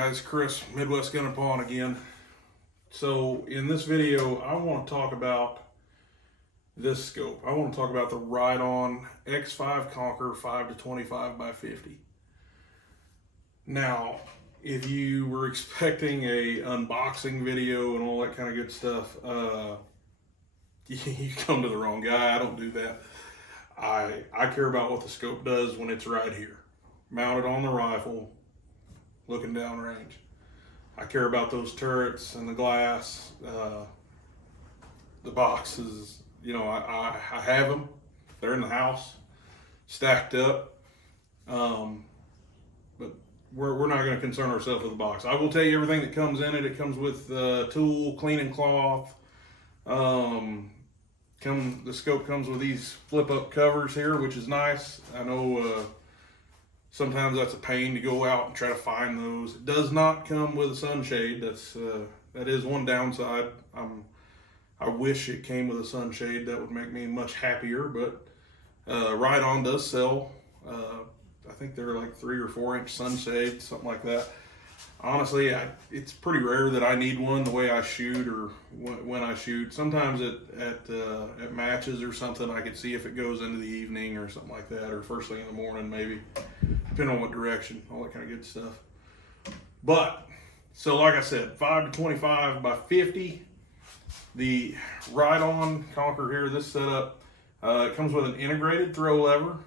guys, Chris, Midwest Gun and Pawn again. So in this video, I want to talk about this scope. I want to talk about the Riton X5 Conquer 5 to 25 by 50. Now, if you were expecting a unboxing video and all that kind of good stuff, you come to the wrong guy. I don't do that. I care about what the scope does when it's right here, mounted on the rifle, looking downrange. I care about those turrets and the glass, the boxes. You know, I have them. They're in the house, stacked up. But we're not going to concern ourselves with the box. I will tell you everything that comes in it. It comes with tool, cleaning cloth. The scope comes with these flip-up covers here, which is nice. I know sometimes that's a pain to go out and try to find those. It does not come with a sunshade. That is one downside. I wish it came with a sunshade. That would make me much happier. But Riton does sell. I think they're like 3 or 4 inch sunshades, something like that. Honestly, it's pretty rare that I need one the way I shoot or when I shoot. Sometimes at matches or something, I could see if it goes into the evening or something like that, or first thing in the morning maybe, depending on what direction, all that kind of good stuff. But, so like I said, 5 to 25 by 50. The Riton Conquer here, this setup, it comes with an integrated throw lever,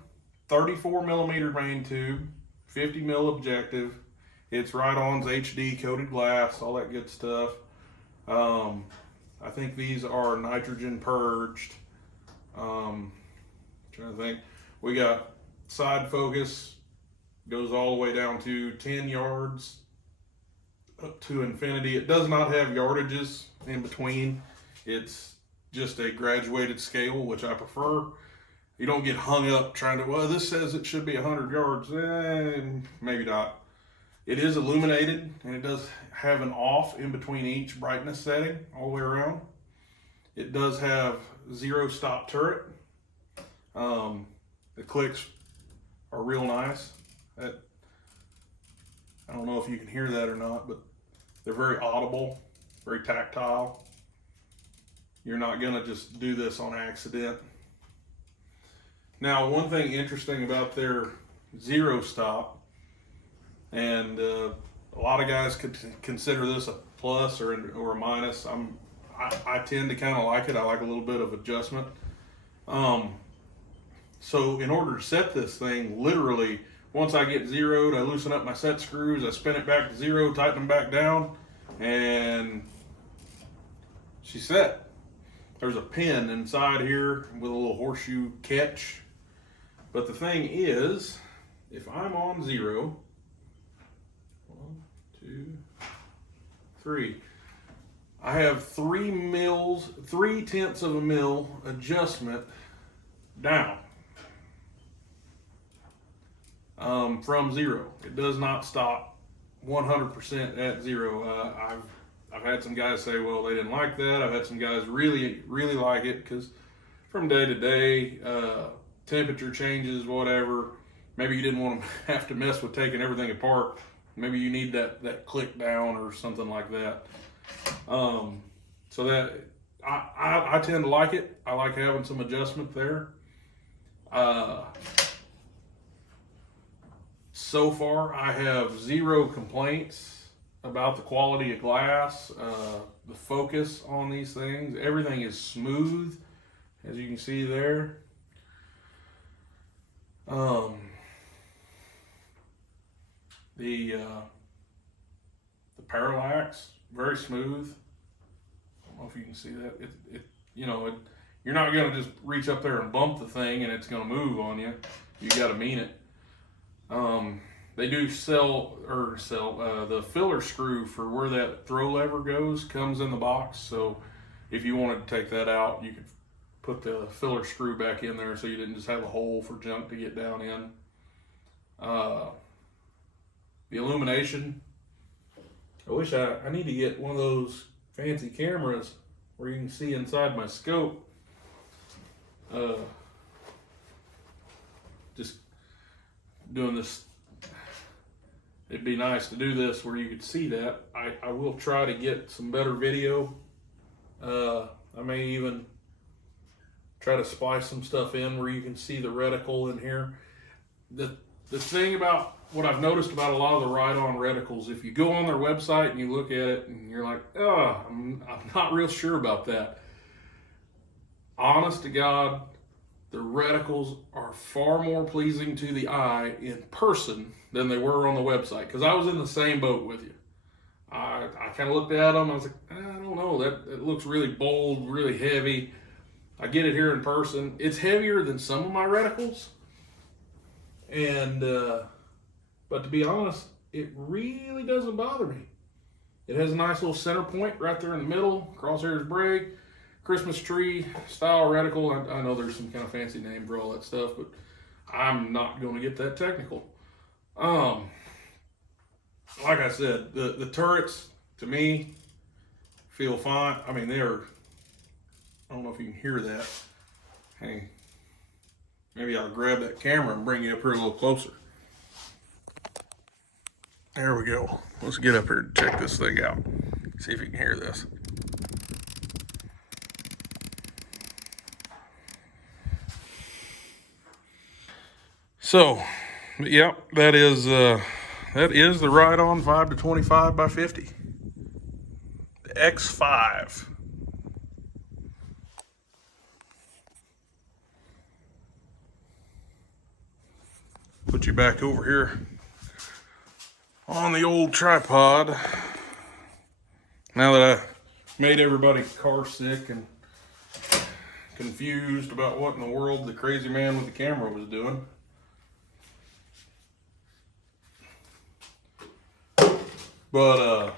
34 millimeter main tube, 50 mil objective. It's Riton's HD coated glass, all that good stuff. I think these are nitrogen purged. Trying to think. We got side focus, goes all the way down to 10 yards up to infinity. It does not have yardages in between. It's just a graduated scale, which I prefer. You don't get hung up trying to, well, this says it should be 100 yards. Maybe not. It is illuminated, and it does have an off in between each brightness setting all the way around. It does have 0 stop turret. The clicks are real nice. I don't know if you can hear that or not, but they're very audible, very tactile. You're not gonna just do this on accident. Now, one thing interesting about their 0 stop, and a lot of guys could consider this a plus or a minus. I tend to kind of like it. I like a little bit of adjustment. So in order to set this thing, literally, once I get zeroed, I loosen up my set screws, I spin it back to 0, tighten them back down, and she's set. There's a pin inside here with a little horseshoe catch. But the thing is, if I'm on 0, 1, 2, 3. I have 3/10 of a mil adjustment down from 0. It does not stop 100% at 0. I've had some guys say, well, they didn't like that. I've had some guys really like it because from day to day, temperature changes, whatever. Maybe you didn't want to have to mess with taking everything apart. Maybe you need that click down or something like that. So that I tend to like it. I like having some adjustment there. So far, I have 0 complaints about the quality of glass, the focus on these things. Everything is smooth, as you can see there. The parallax, very smooth. I don't know if you can see that. You're not gonna just reach up there and bump the thing and it's gonna move on you. You gotta mean it. They do sell the filler screw for where that throw lever goes, comes in the box. So if you wanted to take that out, you could put the filler screw back in there so you didn't just have a hole for junk to get down in. The illumination, I wish I need to get one of those fancy cameras where you can see inside my scope. Just doing this it'd be nice to do this where you could see that. I will try to get some better video. I may even try to splice some stuff in where you can see the reticle in here. The thing about what I've noticed about a lot of the Riton reticles, if you go on their website and you look at it and you're like, oh, I'm not real sure about that. Honest to God, the reticles are far more pleasing to the eye in person than they were on the website. Because I was in the same boat with you. I kind of looked at them. I was like, I don't know. It looks really bold, really heavy. I get it here in person. It's heavier than some of my reticles. And, but to be honest, it really doesn't bother me. It has a nice little center point right there in the middle. Crosshairs break. Christmas tree style reticle. I know there's some kind of fancy name for all that stuff, but I'm not going to get that technical. Like I said, the turrets to me feel fine. I mean, I don't know if you can hear that. Hey, maybe I'll grab that camera and bring you up here a little closer. There we go. Let's get up here and check this thing out. See if you can hear this. So, yeah, that is the Riton 5-25 by 50. The X5. Put you back over here on the old tripod. Now that I made everybody car sick and confused about what in the world the crazy man with the camera was doing. But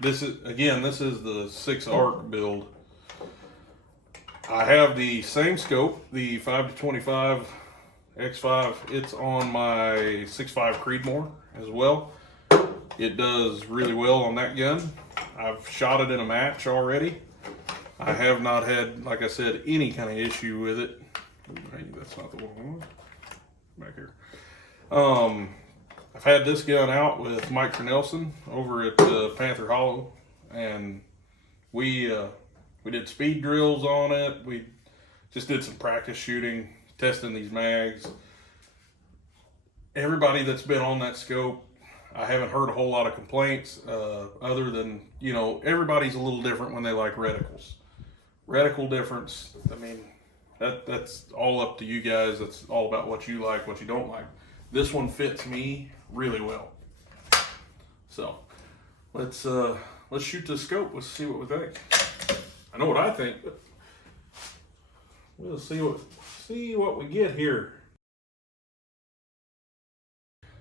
this is the 6-arc build. I have the same scope, the 5-25 X5. It's on my 6.5 Creedmoor as well. It does really well on that gun. I've shot it in a match already. I have not had, like I said, any kind of issue with it. Hey, that's not the one I want. Back here. I've had this gun out with Mike Nelson over at Panther Hollow, and we did speed drills on it. We just did some practice shooting, testing these mags. Everybody that's been on that scope, I haven't heard a whole lot of complaints other than, you know, everybody's a little different when they like reticles. Reticle difference, I mean, that's all up to you guys. That's all about what you like, what you don't like. This one fits me really well. So let's shoot the scope. Let's see what we think. I know what I think, but we'll see what we get here.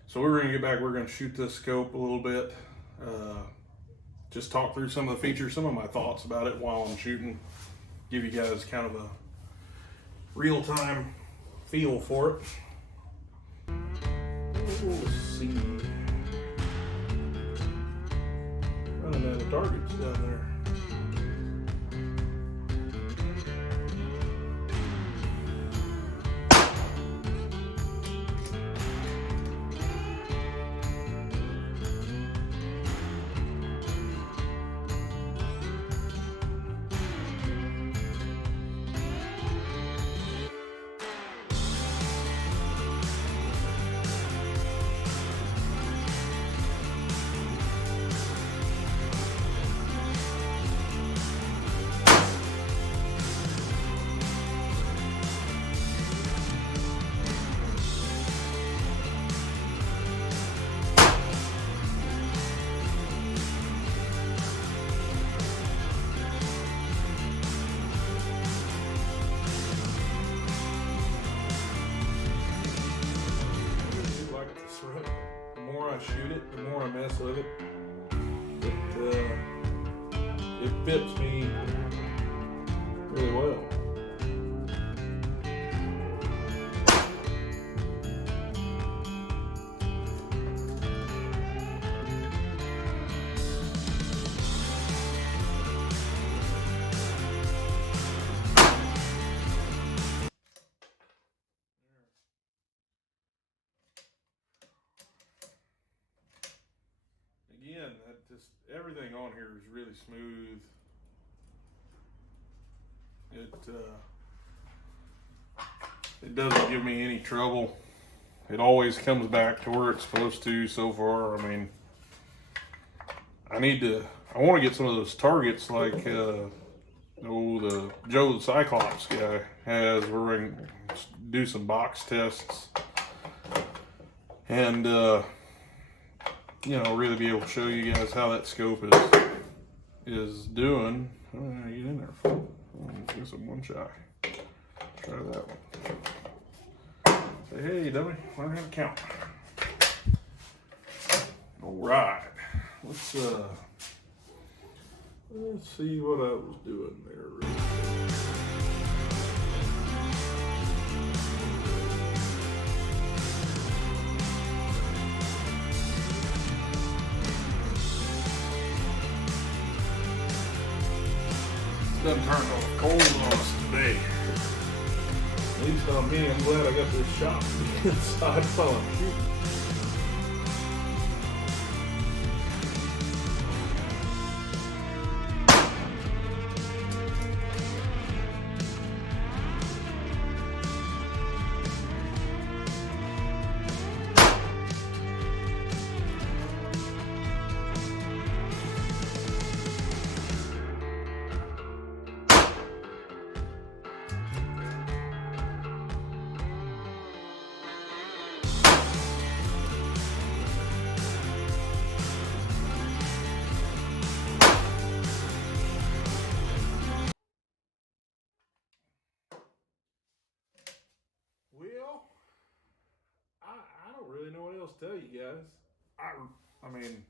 So we're gonna get back. We're gonna shoot this scope a little bit. Just talk through some of the features, some of my thoughts about it while I'm shooting. Give you guys kind of a real-time feel for it. Let's see. Running out of targets down there. The more I shoot it, the more I mess with it. It fits me really well. Just everything on here is really smooth. It doesn't give me any trouble. It always comes back to where it's supposed to so far. I mean, I want to get some of those targets like the Joe the Cyclops guy has, where we can do some box tests and really be able to show you guys how that scope is doing. Get in there. I guess I'm one shy. Try that one. Say, hey, dummy, learn how to count. All right, let's see what I was doing there. Done turned off cold on us today. At least on me, I'm glad I got this shop inside while I'm shooting. Well, I don't really know what else to tell you guys. I mean,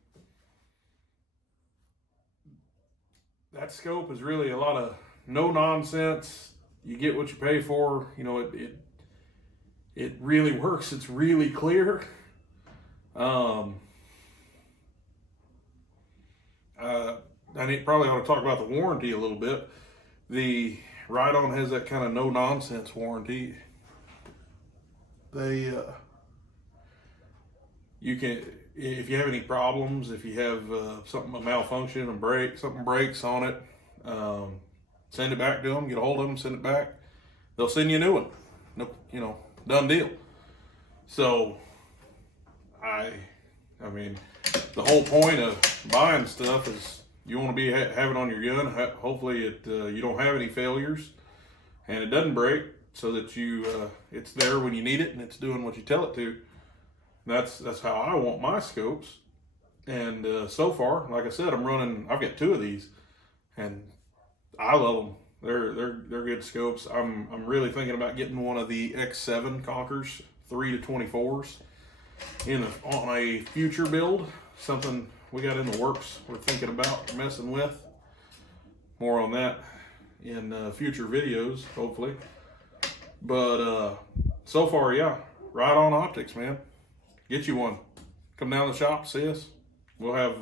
that scope is really a lot of no nonsense. You get what you pay for. You know, it really works. It's really clear. I probably ought to talk about the warranty a little bit. The Riton has that kind of no nonsense warranty. You can, if you have any problems, if you have something, a malfunction, something breaks on it, send it back to them, get a hold of them, send it back. They'll send you a new one. No, done deal. So, I mean, the whole point of buying stuff is you want to be have it on your gun. Hopefully, you don't have any failures, and it doesn't break, so that it's there when you need it and it's doing what you tell it to. That's how I want my scopes. And so far, like I said, I've got 2 of these, and I love them. They're good scopes. I'm really thinking about getting one of the X7 Conquers 3 to 24s on a future build. Something we got in the works. We're thinking about messing with. More on that in future videos, hopefully. But so far, yeah, Riton Optics, man. Get you one. Come down to the shop, see us. We'll have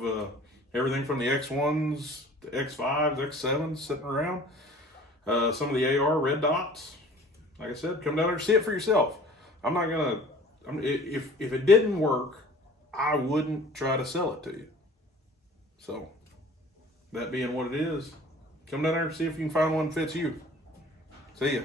everything from the X1s, the X5s, X7s sitting around. Some of the AR red dots. Like I said, come down there and see it for yourself. I'm not gonna. If it didn't work, I wouldn't try to sell it to you. So, that being what it is, come down there and see if you can find one that fits you. See ya.